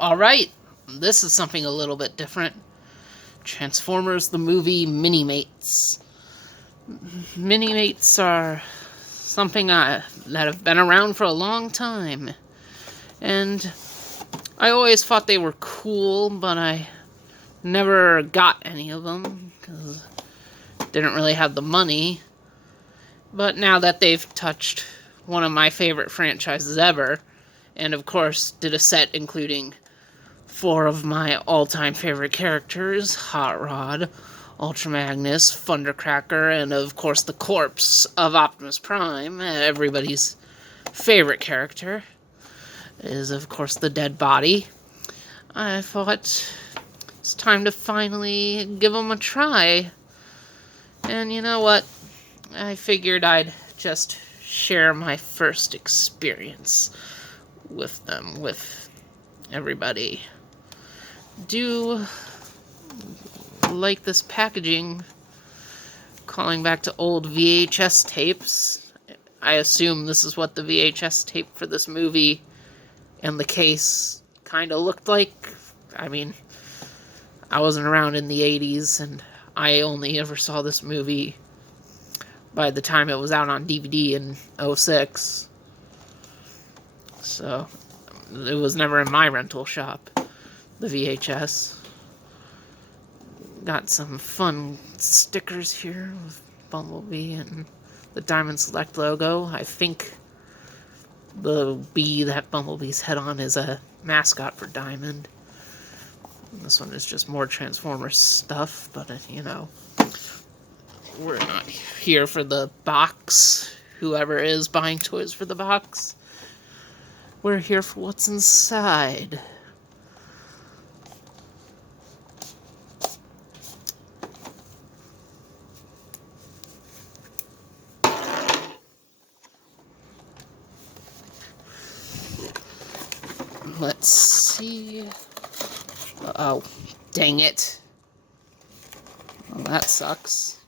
Alright, this is something a little bit different. Transformers the movie Minimates. Minimates are something that have been around for a long time. And I always thought they were cool, but I never got any of them because I didn't really have the money. But now that they've touched one of my favorite franchises ever, and of course did a set including 4 of my all-time favorite characters, Hot Rod, Ultra Magnus, Thundercracker, and of course the corpse of Optimus Prime, everybody's favorite character, is of course the dead body. I thought it's time to finally give them a try. And you know what? I figured I'd just share my first experience with them, with everybody. Do like this packaging, calling back to old VHS tapes. I assume this is what the VHS tape for this movie and the case kind of looked like. I mean, I wasn't around in the 80s, and I only ever saw this movie by the time it was out on DVD in 06. So, it was never in my rental shop, the VHS. Got some fun stickers here with Bumblebee and the Diamond Select logo. I think the bee that Bumblebee's head on is a mascot for Diamond. And this one is just more Transformers stuff, but you know, we're not here for the box. Whoever is buying toys for the box, we're here for what's inside. Let's see. Oh, dang it. Well, that sucks.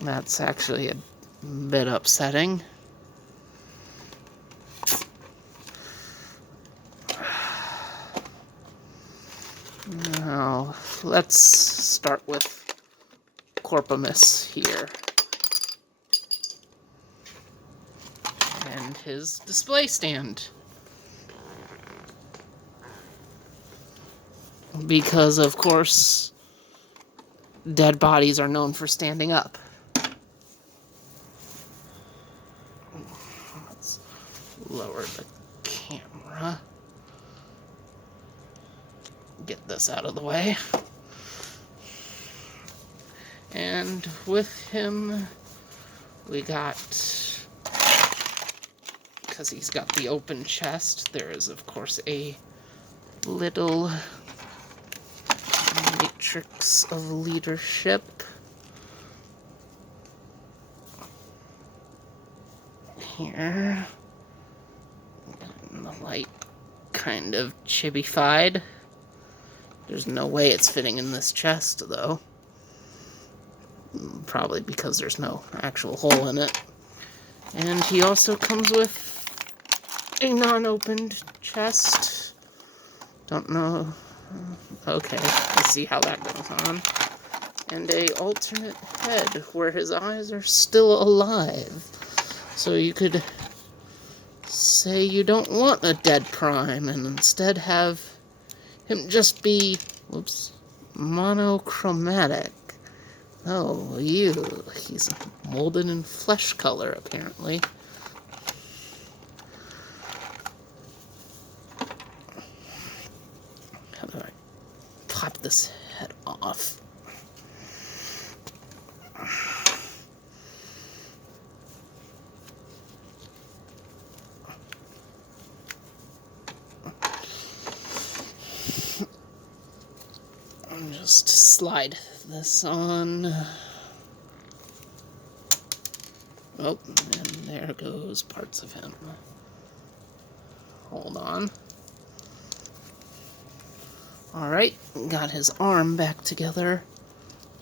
That's actually a bit upsetting. Now, let's start with Corpomus here. And his display stand. Because, of course, dead bodies are known for standing up. Let's lower the camera. Get this out of the way. And with him, we got, because he's got the open chest, there is, of course, a little matrix of leadership here. And the light kind of chibified. There's no way it's fitting in this chest, though. Probably because there's no actual hole in it. And he also comes with a non-opened chest. Don't know. Okay, let's see how that goes on. And a alternate head where his eyes are still alive. So you could say you don't want a dead Prime and instead have him just be, whoops, monochromatic. Oh, he's molded in flesh color, apparently. How do I pop this head off? Just slide this on. Oh, and there goes parts of him. Hold on. Alright, got his arm back together.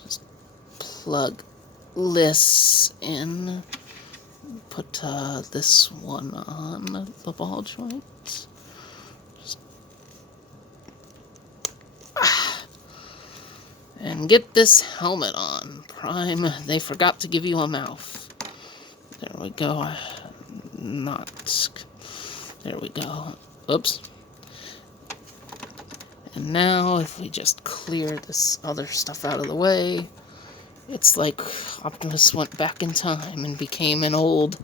Just plug this in. put this one on the ball joint. And get this helmet on. Prime, they forgot to give you a mouth. There we go. There we go. Oops. And now, if we just clear this other stuff out of the way, it's like Optimus went back in time and became an old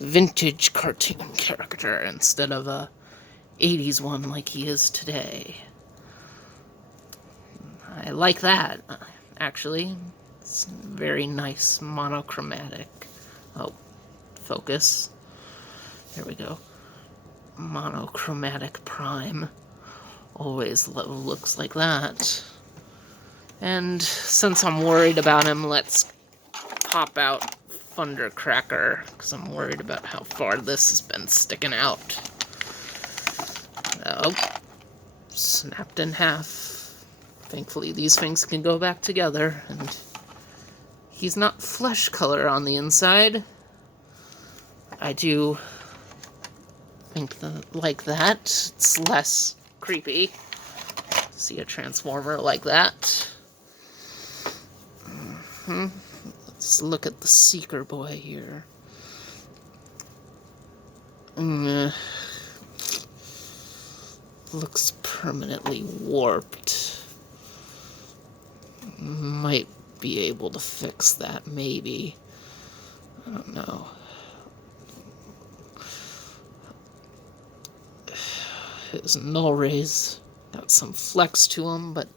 vintage cartoon character instead of a 80s one like he is today. I like that, actually. It's very nice, monochromatic. Oh, focus. There we go. Monochromatic Prime. Always looks like that. And since I'm worried about him, let's pop out Thundercracker, because I'm worried about how far this has been sticking out. Oh, snapped in half. Thankfully, these things can go back together, and he's not flesh color on the inside. I do think like that. It's less creepy to see a Transformer like that. Let's look at the Seeker Boy here. Looks permanently warped. Might be able to fix that, maybe. I don't know. His null rays got some flex to them, but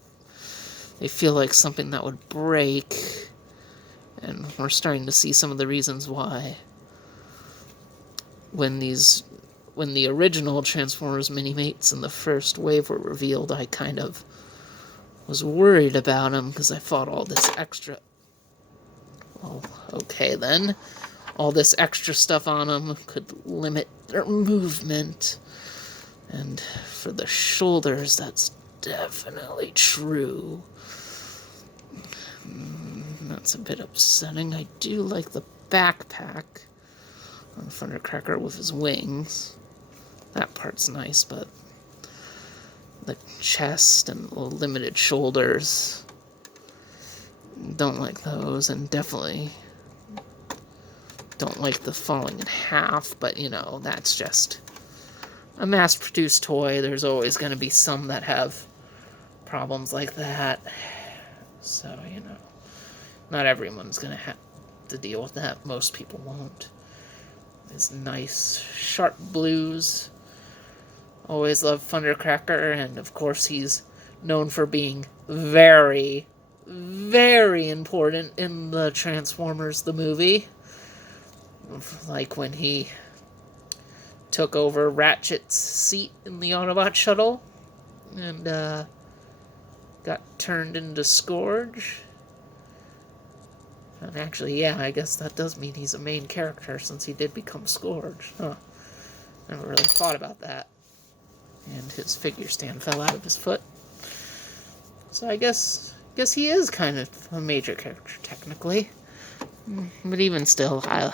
they feel like something that would break. And we're starting to see some of the reasons why. When the original Transformers Minimates in the first wave were revealed, I kind of was worried about them because I thought all this extra... Well, okay then. All this extra stuff on them could limit their movement. And for the shoulders, that's definitely true. That's a bit upsetting. I do like the backpack on Thundercracker with his wings. That part's nice, but the chest and the limited shoulders, don't like those, and definitely don't like the falling in half, but you know, that's just a mass-produced toy. There's always going to be some that have problems like that, so you know, not everyone's going to have to deal with that. Most people won't. These nice sharp blues. Always love Thundercracker, and of course he's known for being very, very important in the Transformers the movie. Like when he took over Ratchet's seat in the Autobot shuttle and got turned into Scourge. And actually, yeah, I guess that does mean he's a main character since he did become Scourge. Huh. Never really thought about that. And his figure stand fell out of his foot. So I guess he is kind of a major character, technically. But even still, I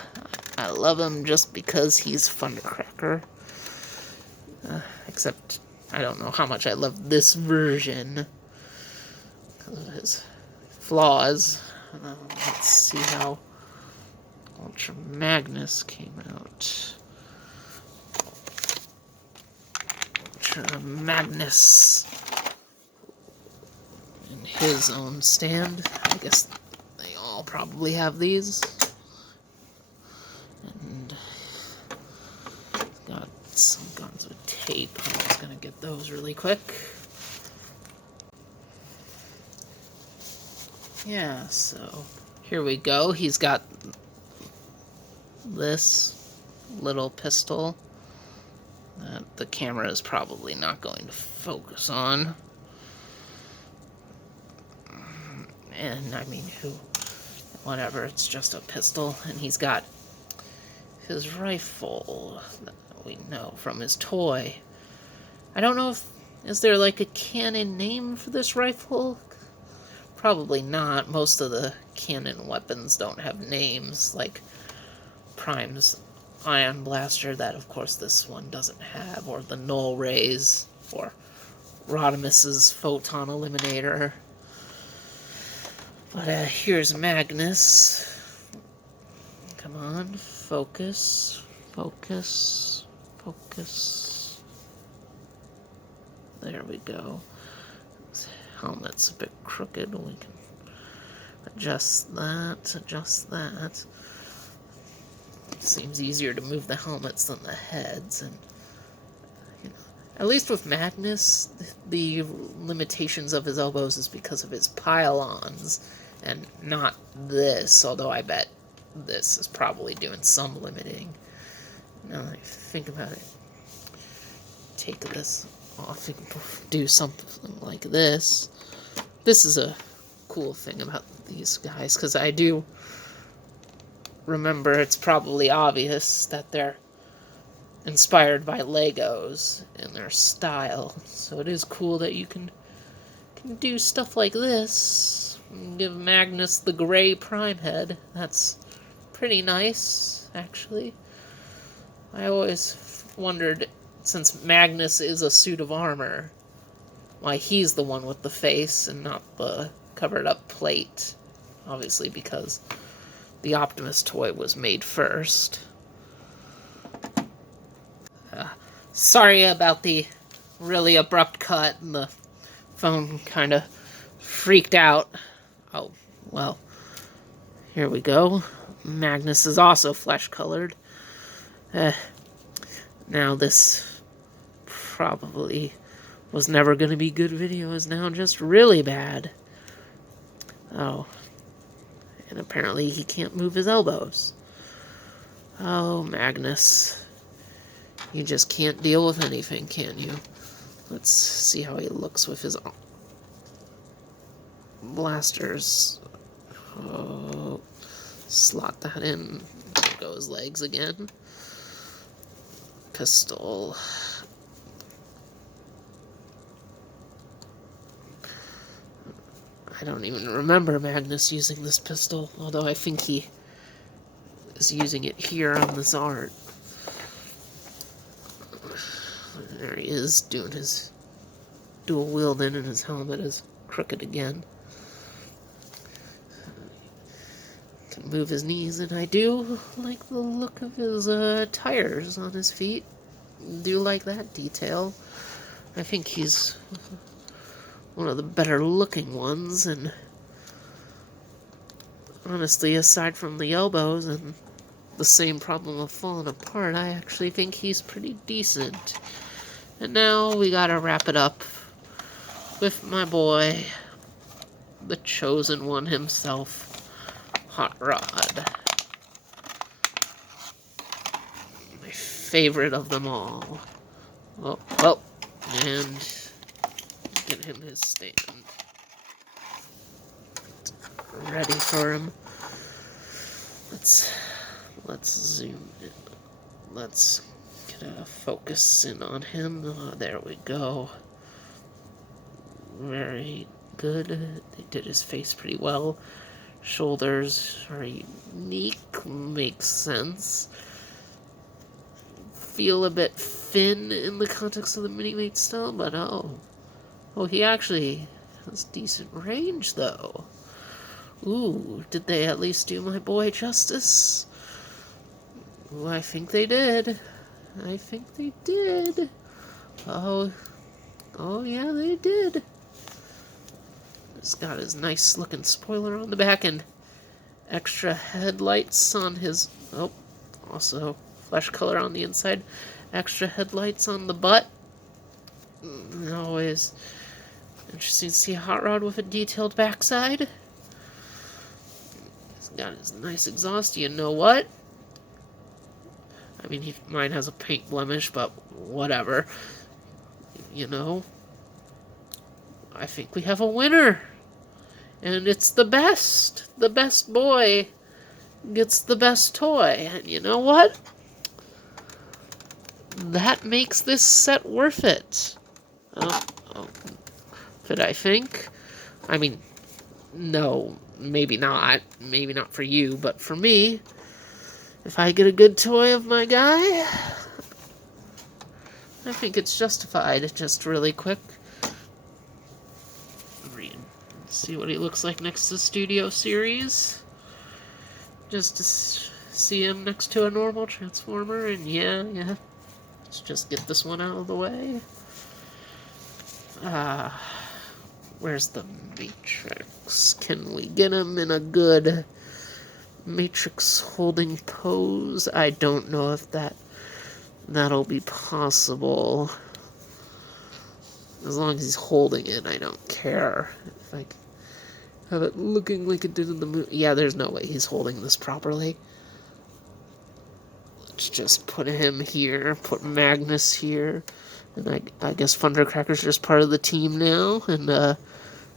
love him just because he's Thundercracker. Except, I don't know how much I love this version because of his flaws. Let's see how Ultra Magnus came out. Magnus in his own stand. I guess they all probably have these. And got some guns with tape. I'm just gonna get those really quick. Yeah, so here we go. He's got this little pistol that the camera is probably not going to focus on. And, I mean, whatever, it's just a pistol. And he's got his rifle that we know from his toy. I don't know is there like a canon name for this rifle? Probably not. Most of the canon weapons don't have names. Like, Prime's ion blaster that, of course, this one doesn't have, or the null rays, or Rodimus's photon eliminator. But here's Magnus. Come on, focus, focus, focus. There we go. His helmet's a bit crooked. We can adjust that, adjust that. Seems easier to move the helmets than the heads, and you know, at least with Magnus, the limitations of his elbows is because of his pylons, and not this, although I bet this is probably doing some limiting. Now that I think about it, take this off and do something like this. This is a cool thing about these guys, because I do remember it's probably obvious that they're inspired by Legos in their style. So it is cool that you can do stuff like this. Give Magnus the gray Prime head. That's pretty nice, actually. I always wondered, since Magnus is a suit of armor, why he's the one with the face and not the covered up plate. Obviously because the Optimus toy was made first. Sorry about the really abrupt cut, and the phone kind of freaked out. Oh, well, here we go. Magnus is also flesh-colored. Now this probably was never going to be good video, is now just really bad. Oh, and apparently he can't move his elbows. Oh, Magnus. You just can't deal with anything, can you? Let's see how he looks with his blasters. Oh, slot that in. There go his legs again. Pistol. I don't even remember Magnus using this pistol, although I think he is using it here on this art. There he is, doing his dual wielding, and his helmet is crooked again. Can move his knees, and I do like the look of his tires on his feet. Do like that detail. I think he's one of the better looking ones, and honestly, aside from the elbows and the same problem of falling apart, I actually think he's pretty decent. And now we gotta wrap it up with my boy, the chosen one himself, Hot Rod. My favorite of them all. Oh, and get him his stand. Ready for him. Let's zoom in. Let's get a focus in on him. Oh, there we go. Very good. They did his face pretty well. Shoulders are unique. Makes sense. Feel a bit thin in the context of the Minimates style, but oh, he actually has decent range, though. Ooh, did they at least do my boy justice? Ooh, I think they did. I think they did. Oh yeah, they did. He's got his nice looking spoiler on the back and extra headlights on his, also flesh color on the inside. Extra headlights on the butt. Always interesting to see a Hot Rod with a detailed backside. He's got his nice exhaust. You know what? I mean, mine has a paint blemish, but whatever. You know, I think we have a winner. And it's the best. The best boy gets the best toy. And you know what? That makes this set worth it. But I think. I mean, no, maybe not. Maybe not for you, but for me, if I get a good toy of my guy, I think it's justified. Just really quick. See what he looks like next to Studio Series. Just to see him next to a normal Transformer, and yeah. Let's just get this one out of the way. Where's the Matrix? Can we get him in a good Matrix holding pose? I don't know if that'll be possible. As long as he's holding it, I don't care. If I have it looking like it did in the movie. Yeah, there's no way he's holding this properly. Let's just put him here, put Magnus here, and I guess Thundercracker's just part of the team now, and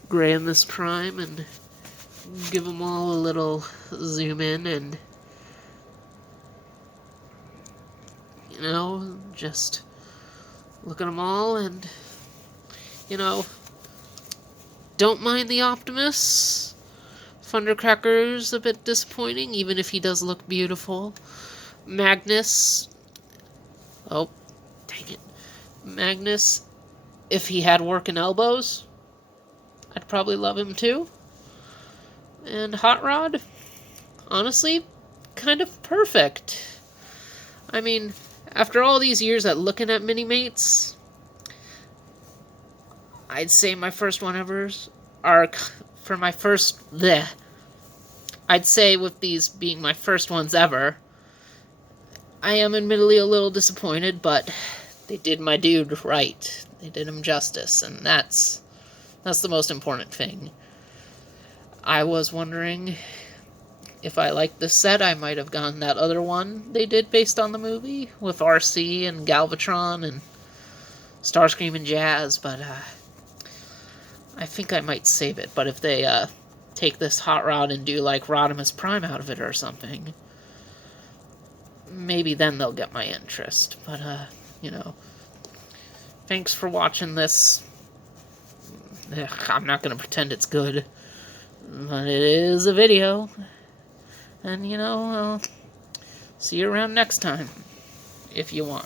Grandis Prime, and give them all a little zoom in, and you know, just look at them all, and you know, don't mind the Optimus. Thundercracker's a bit disappointing, even if he does look beautiful. Magnus, oh, dang it. Magnus, if he had working elbows, I'd probably love him too. And Hot Rod, honestly, kind of perfect. I mean, after all these years at looking at Minimates, I'd say my first one ever are for my first I'd say with these being my first ones ever, I am admittedly a little disappointed, but they did my dude right. They did him justice, and that's the most important thing. I was wondering if I liked this set, I might have gone that other one they did based on the movie with RC and Galvatron and Starscream and Jazz, but I think I might save it. But if they take this Hot Rod and do like Rodimus Prime out of it or something, maybe then they'll get my interest. But you know, thanks for watching this. I'm not going to pretend it's good, but it is a video. And, you know, I'll see you around next time, if you want.